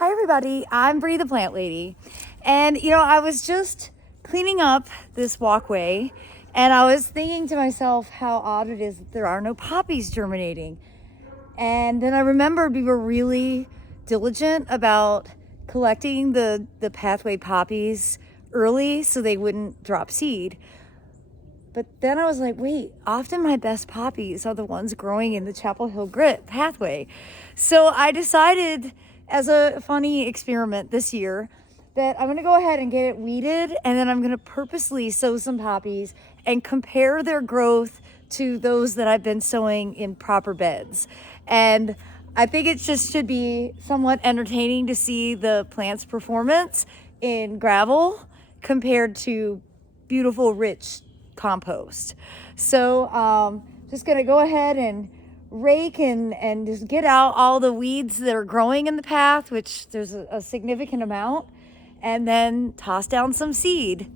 Hi everybody, I'm Bree the Plant Lady. And I was just cleaning up this walkway and I was thinking to myself how odd it is that there are no poppies germinating. And then I remembered we were really diligent about collecting the pathway poppies early so they wouldn't drop seed. But then I was like, wait, often my best poppies are the ones growing in the Chapel Hill Grit pathway. So I decided, as a funny experiment this year, that I'm gonna go ahead and get it weeded, and then I'm gonna purposely sow some poppies and compare their growth to those that I've been sowing in proper beds. And I think it just should be somewhat entertaining to see the plant's performance in gravel compared to beautiful, rich compost. So just gonna go ahead and rake and just get out all the weeds that are growing in the path, which there's a significant amount, and then toss down some seed.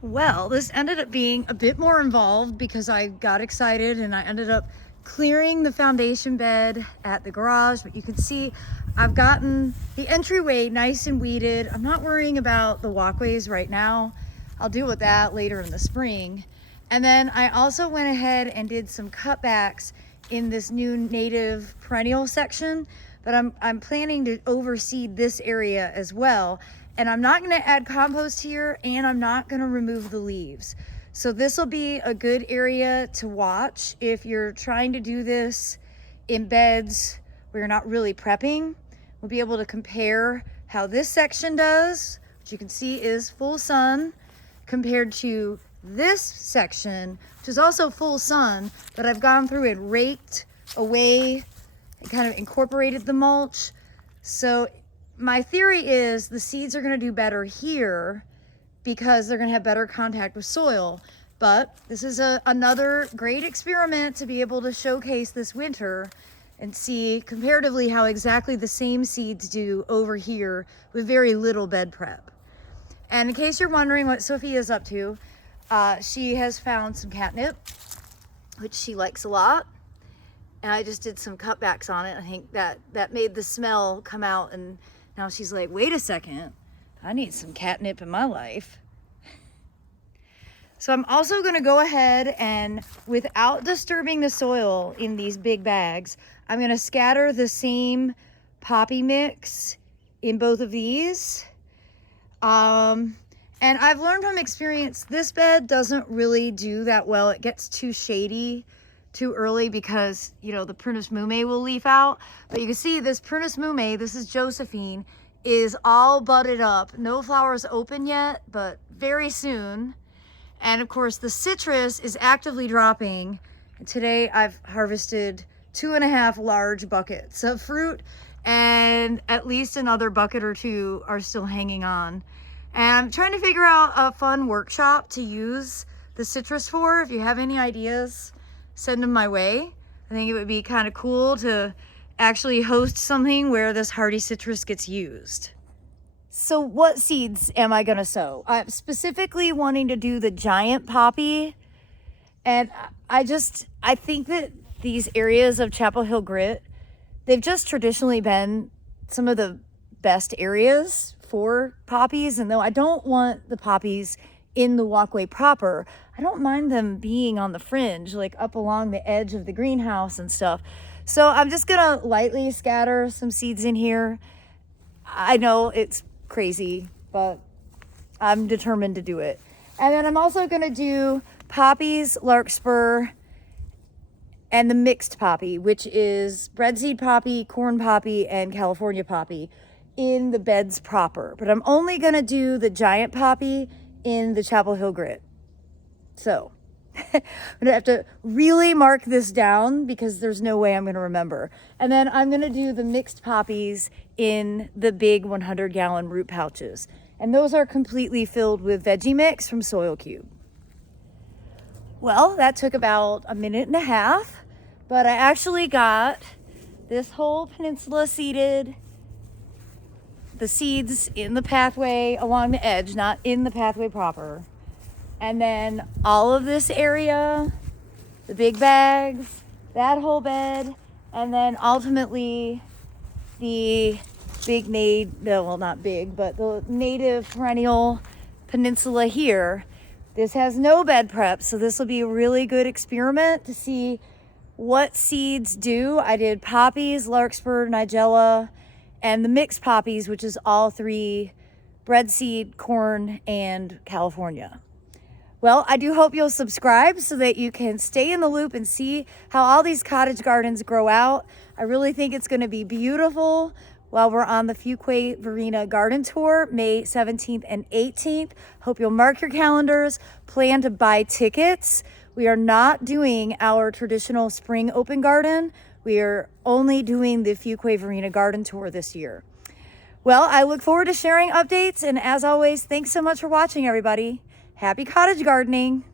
Well, this ended up being a bit more involved because I got excited and I ended up clearing the foundation bed at the garage. But you can see I've gotten the entryway nice and weeded. I'm not worrying about the walkways right now. I'll deal with that later in the spring. And then I also went ahead and did some cutbacks in this new native perennial section, but I'm planning to overseed this area as well. And I'm not gonna add compost here, and I'm not gonna remove the leaves. So this will be a good area to watch if you're trying to do this in beds where you're not really prepping. We'll be able to compare how this section does, which you can see is full sun, compared to this section, which is also full sun, but I've gone through and raked away and kind of incorporated the mulch. So my theory is the seeds are gonna do better here because they're gonna have better contact with soil. But this is another great experiment to be able to showcase this winter and see comparatively how exactly the same seeds do over here with very little bed prep. And in case you're wondering what Sophia's up to, she has found some catnip, which she likes a lot. And I just did some cutbacks on it. I think that made the smell come out, and now she's like, wait a second, I need some catnip in my life. So I'm also gonna go ahead and, without disturbing the soil in these big bags, I'm gonna scatter the same poppy mix in both of these. And I've learned from experience, this bed doesn't really do that well. It gets too shady too early because, the Prunus mume will leaf out. But you can see this Prunus mume, this is Josephine, is all budded up. No flowers open yet, but very soon. And of course, the citrus is actively dropping. And today I've harvested 2.5 large buckets of fruit, and at least another bucket or two are still hanging on. And I'm trying to figure out a fun workshop to use the citrus for. If you have any ideas, send them my way. I think it would be kind of cool to actually host something where this hardy citrus gets used. So what seeds am I gonna sow? I'm specifically wanting to do the giant poppy. And I think that these areas of Chapel Hill Grit, they've just traditionally been some of the best areas for poppies. And though I don't want the poppies in the walkway proper, I don't mind them being on the fringe, like up along the edge of the greenhouse and stuff. So I'm just gonna lightly scatter some seeds in here. I know it's crazy, but I'm determined to do it. And then I'm also gonna do poppies, larkspur, and the mixed poppy, which is breadseed poppy, corn poppy, and California poppy in the beds proper. But I'm only gonna do the giant poppy in the Chapel Hill Grit. So I'm gonna have to really mark this down because there's no way I'm gonna remember. And then I'm gonna do the mixed poppies in the big 100-gallon root pouches. And those are completely filled with veggie mix from Soil Cube. Well, that took about 1.5 minutes, but I actually got this whole peninsula seeded. The seeds in the pathway along the edge, not in the pathway proper. And then all of this area, the big bags, that whole bed, and then ultimately the big well, not big, but the native perennial peninsula here. This has no bed prep, so this will be a really good experiment to see what seeds do. I did poppies, larkspur, nigella, and the mixed poppies, which is all three: bread seed, corn, and California. Well, I do hope you'll subscribe so that you can stay in the loop and see how all these cottage gardens grow out. I really think it's going to be beautiful while we're on the Fuquay Garden Tour, May 17th and 18th. Hope you'll mark your calendars, plan to buy tickets. We are not doing our traditional spring open garden. We are only doing the Fuquay Garden Tour this year. Well, I look forward to sharing updates, and as always, thanks so much for watching, everybody. Happy cottage gardening.